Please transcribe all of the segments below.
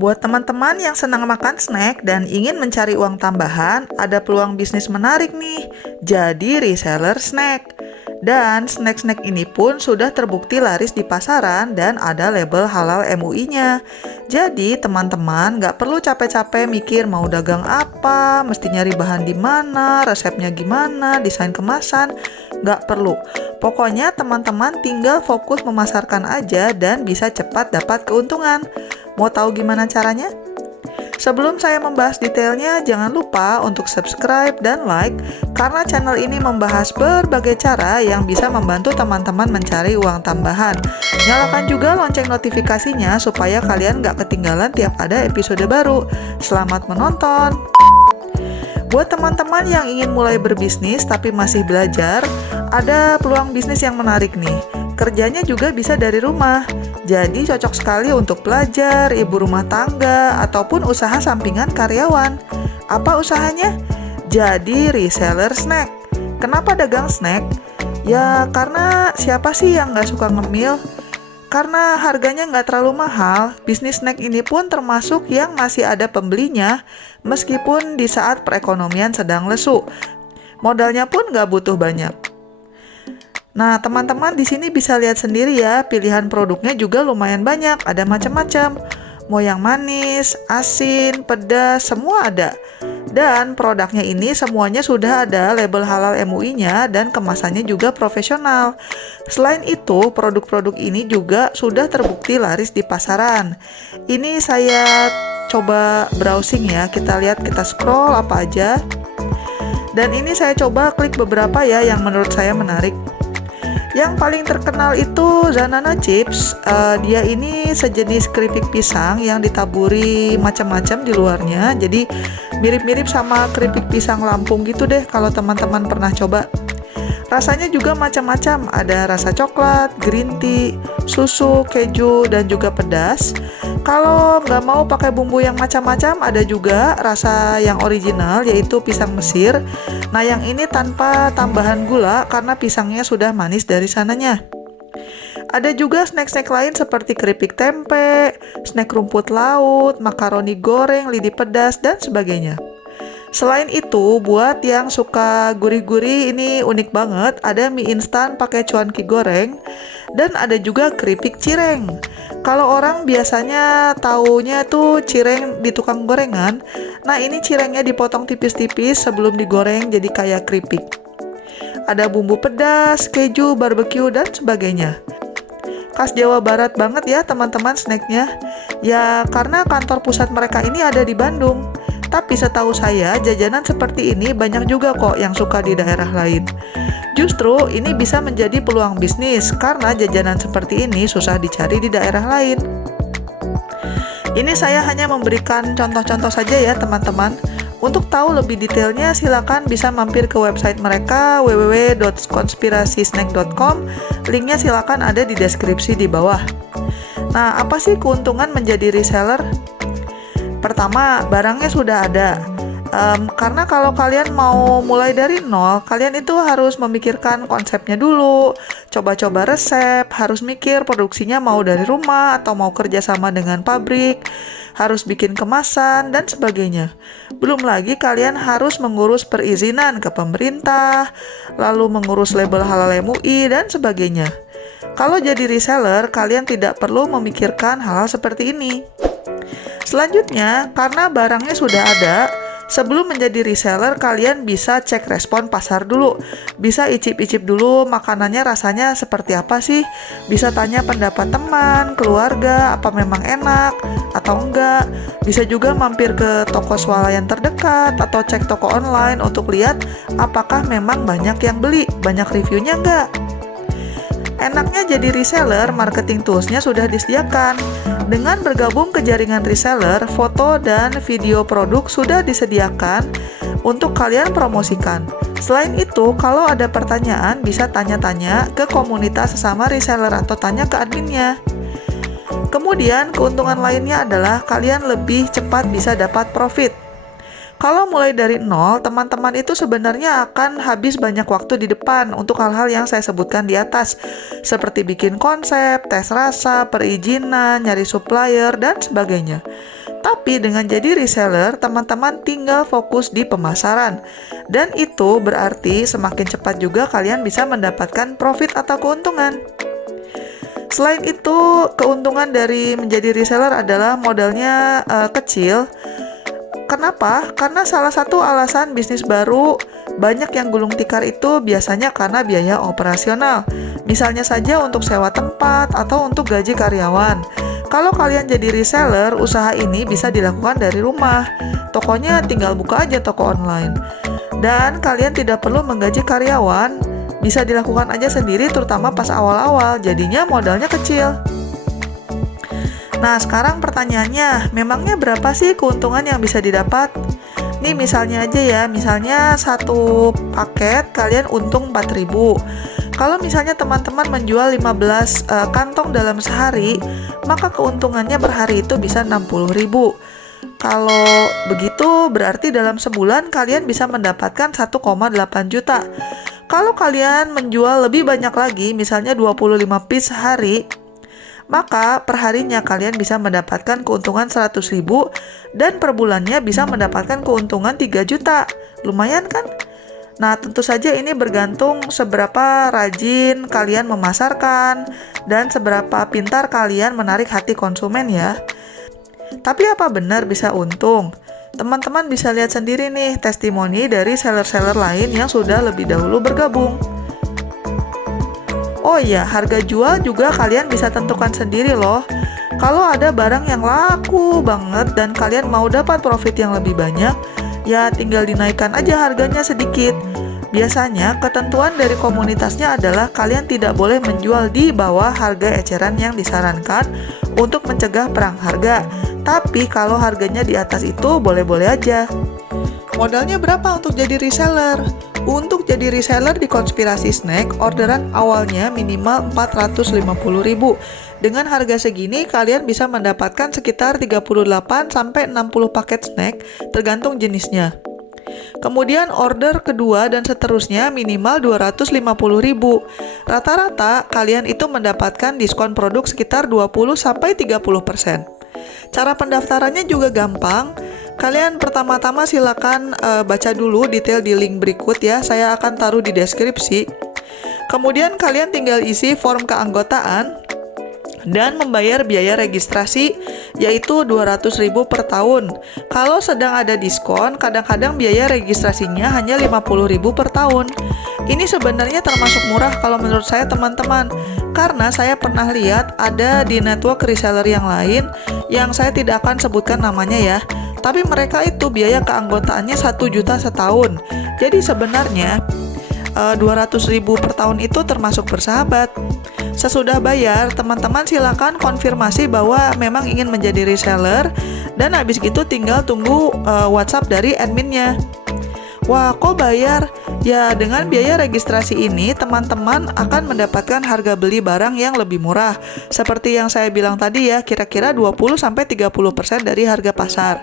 Buat teman-teman yang senang makan snack dan ingin mencari uang tambahan, ada peluang bisnis menarik nih. Jadi reseller snack. Dan snack-snack ini pun sudah terbukti laris di pasaran dan ada label halal MUI-nya. Jadi teman-teman nggak perlu capek-capek mikir mau dagang apa, mesti nyari bahan di mana, resepnya gimana, desain kemasan. Nggak perlu. Pokoknya teman-teman tinggal fokus memasarkan aja dan bisa cepat dapat keuntungan. Mau tahu gimana caranya? Sebelum saya membahas detailnya, jangan lupa untuk subscribe dan like, karena channel ini membahas berbagai cara yang bisa membantu teman-teman mencari uang tambahan. Nyalakan juga lonceng notifikasinya supaya kalian nggak ketinggalan tiap ada episode baru. Selamat menonton! Buat teman-teman yang ingin mulai berbisnis tapi masih belajar, ada peluang bisnis yang menarik nih. Kerjanya juga bisa dari rumah. Jadi cocok sekali untuk pelajar, ibu rumah tangga, ataupun usaha sampingan karyawan. Apa usahanya? Jadi reseller snack. Kenapa dagang snack? Ya karena siapa sih yang nggak suka ngemil? Karena harganya nggak terlalu mahal, bisnis snack ini pun termasuk yang masih ada pembelinya, meskipun di saat perekonomian sedang lesu. Modalnya pun nggak butuh banyak. Nah, teman-teman di sini bisa lihat sendiri ya, pilihan produknya juga lumayan banyak, ada macam-macam. Mau yang manis, asin, pedas, semua ada. Dan produknya ini semuanya sudah ada label halal MUI-nya dan kemasannya juga profesional. Selain itu, produk-produk ini juga sudah terbukti laris di pasaran. Ini saya coba browsing ya, kita lihat, kita scroll apa aja. Dan ini saya coba klik beberapa ya yang menurut saya menarik. Yang paling terkenal itu Zanana Chips. Dia ini sejenis keripik pisang yang ditaburi macam-macam di luarnya. Jadi mirip-mirip sama keripik pisang Lampung gitu deh kalau teman-teman pernah coba. Rasanya juga macam-macam, ada rasa coklat, green tea, susu, keju, dan juga pedas. Kalau nggak mau pakai bumbu yang macam-macam, ada juga rasa yang original, yaitu pisang Mesir. Nah, yang ini tanpa tambahan gula karena pisangnya sudah manis dari sananya. Ada juga snack-snack lain seperti keripik tempe, snack rumput laut, makaroni goreng, lidi pedas, dan sebagainya. Selain itu, buat yang suka gurih-gurih, ini unik banget. Ada mie instan pakai cuanki goreng, dan ada juga keripik cireng. Kalau orang biasanya taunya tuh cireng di tukang gorengan. Nah, ini cirengnya dipotong tipis-tipis sebelum digoreng jadi kayak keripik. Ada bumbu pedas, keju, barbecue, dan sebagainya. Khas Jawa Barat banget ya teman-teman snacknya. Ya karena kantor pusat mereka ini ada di Bandung. Tapi setahu saya jajanan seperti ini banyak juga kok yang suka di daerah lain. Justru ini bisa menjadi peluang bisnis karena jajanan seperti ini susah dicari di daerah lain. Ini saya hanya memberikan contoh-contoh saja ya teman-teman. Untuk tahu lebih detailnya silakan bisa mampir ke website mereka www.konspirasisnack.com. Linknya silakan ada di deskripsi di bawah. Nah, apa sih keuntungan menjadi reseller? Pertama, barangnya sudah ada. Karena kalau kalian mau mulai dari nol, kalian itu harus memikirkan konsepnya dulu, coba-coba resep, harus mikir produksinya mau dari rumah atau mau kerjasama dengan pabrik, harus bikin kemasan, dan sebagainya. Belum lagi kalian harus mengurus perizinan ke pemerintah, lalu mengurus label halal MUI, dan sebagainya. Kalau jadi reseller, kalian tidak perlu memikirkan hal-hal seperti ini. Selanjutnya, karena barangnya sudah ada, sebelum menjadi reseller, kalian bisa cek respon pasar dulu. Bisa icip-icip dulu makanannya rasanya seperti apa sih. Bisa tanya pendapat teman, keluarga, apa memang enak atau enggak. Bisa juga mampir ke toko swalayan terdekat atau cek toko online untuk lihat apakah memang banyak yang beli, banyak reviewnya enggak. Enaknya jadi reseller, marketing tools-nya sudah disediakan. Dengan bergabung ke jaringan reseller, foto dan video produk sudah disediakan untuk kalian promosikan. Selain itu, kalau ada pertanyaan, bisa tanya-tanya ke komunitas sesama reseller atau tanya ke adminnya. Kemudian, keuntungan lainnya adalah kalian lebih cepat bisa dapat profit. Kalau mulai dari nol, teman-teman itu sebenarnya akan habis banyak waktu di depan untuk hal-hal yang saya sebutkan di atas, seperti bikin konsep, tes rasa, perizinan, nyari supplier, dan sebagainya. Tapi dengan jadi reseller, teman-teman tinggal fokus di pemasaran. Dan itu berarti semakin cepat juga kalian bisa mendapatkan profit atau keuntungan. Selain itu, keuntungan dari menjadi reseller adalah modalnya kecil. Kenapa? Karena salah satu alasan bisnis baru banyak yang gulung tikar itu biasanya karena biaya operasional. Misalnya saja untuk sewa tempat atau untuk gaji karyawan. Kalau kalian jadi reseller, usaha ini bisa dilakukan dari rumah. Tokonya tinggal buka aja toko online. Dan kalian tidak perlu menggaji karyawan, bisa dilakukan aja sendiri terutama pas awal-awal, jadinya modalnya kecil. Nah, sekarang pertanyaannya, memangnya berapa sih keuntungan yang bisa didapat? Nih misalnya aja ya, misalnya satu paket kalian untung 4.000. Kalau misalnya teman-teman menjual 15 kantong dalam sehari, maka keuntungannya per hari itu bisa 60.000. Kalau begitu berarti dalam sebulan kalian bisa mendapatkan 1,8 juta. Kalau kalian menjual lebih banyak lagi, misalnya 25 piece sehari, maka perharinya kalian bisa mendapatkan keuntungan 100.000 dan per bulannya bisa mendapatkan keuntungan 3 juta. Lumayan kan? Nah, tentu saja ini bergantung seberapa rajin kalian memasarkan dan seberapa pintar kalian menarik hati konsumen ya. Tapi apa benar bisa untung? Teman-teman bisa lihat sendiri nih testimoni dari seller-seller lain yang sudah lebih dahulu bergabung. Oh iya, harga jual juga kalian bisa tentukan sendiri loh. Kalau ada barang yang laku banget dan kalian mau dapat profit yang lebih banyak, ya tinggal dinaikkan aja harganya sedikit. Biasanya ketentuan dari komunitasnya adalah kalian tidak boleh menjual di bawah harga eceran yang disarankan untuk mencegah perang harga. Tapi kalau harganya di atas itu boleh-boleh aja. Modalnya berapa untuk jadi reseller? Untuk jadi reseller di Konspirasi Snack, orderan awalnya minimal 450.000. Dengan harga segini, kalian bisa mendapatkan sekitar 38-60 paket snack, tergantung jenisnya. Kemudian order kedua dan seterusnya minimal 250.000. Rata-rata, kalian itu mendapatkan diskon produk sekitar 20-30%. Cara pendaftarannya juga gampang. Kalian pertama-tama silakan baca dulu detail di link berikut ya, saya akan taruh di deskripsi. Kemudian kalian tinggal isi form keanggotaan dan membayar biaya registrasi yaitu 200.000 per tahun. Kalau sedang ada diskon, kadang-kadang biaya registrasinya hanya 50.000 per tahun. Ini sebenarnya termasuk murah kalau menurut saya teman-teman, karena saya pernah lihat ada di network reseller yang lain yang saya tidak akan sebutkan namanya ya. Tapi mereka itu biaya keanggotaannya 1 juta setahun. Jadi sebenarnya 200.000 per tahun itu termasuk bersahabat. Sesudah bayar, teman-teman silakan konfirmasi bahwa memang ingin menjadi reseller dan habis gitu tinggal tunggu WhatsApp dari adminnya. Wah, kok bayar? Ya, dengan biaya registrasi ini, teman-teman akan mendapatkan harga beli barang yang lebih murah. Seperti yang saya bilang tadi ya, kira-kira 20-30% dari harga pasar.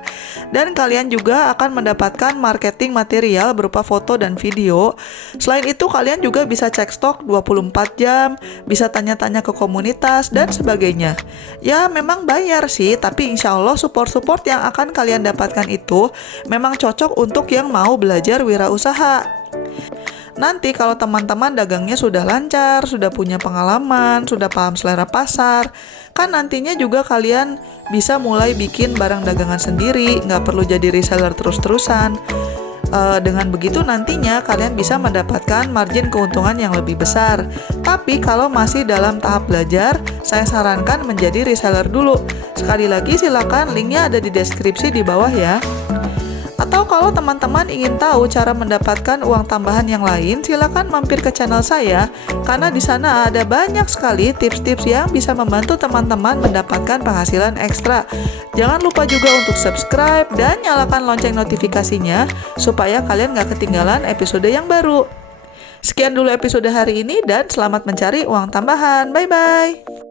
Dan kalian juga akan mendapatkan marketing material berupa foto dan video. Selain itu, kalian juga bisa cek stok 24 jam, bisa tanya-tanya ke komunitas, dan sebagainya. Ya, memang bayar sih, tapi insya Allah support-support yang akan kalian dapatkan itu memang cocok untuk yang mau belajar wirausaha. Nanti kalau teman-teman dagangnya sudah lancar, sudah punya pengalaman, sudah paham selera pasar, kan nantinya juga kalian bisa mulai bikin barang dagangan sendiri, nggak perlu jadi reseller terus-terusan. Dengan begitu nantinya kalian bisa mendapatkan margin keuntungan yang lebih besar. Tapi kalau masih dalam tahap belajar, saya sarankan menjadi reseller dulu. Sekali lagi silakan linknya ada di deskripsi di bawah ya. Atau kalau teman-teman ingin tahu cara mendapatkan uang tambahan yang lain, silakan mampir ke channel saya, karena di sana ada banyak sekali tips-tips yang bisa membantu teman-teman mendapatkan penghasilan ekstra. Jangan lupa juga untuk subscribe dan nyalakan lonceng notifikasinya, supaya kalian nggak ketinggalan episode yang baru. Sekian dulu episode hari ini dan selamat mencari uang tambahan. Bye-bye!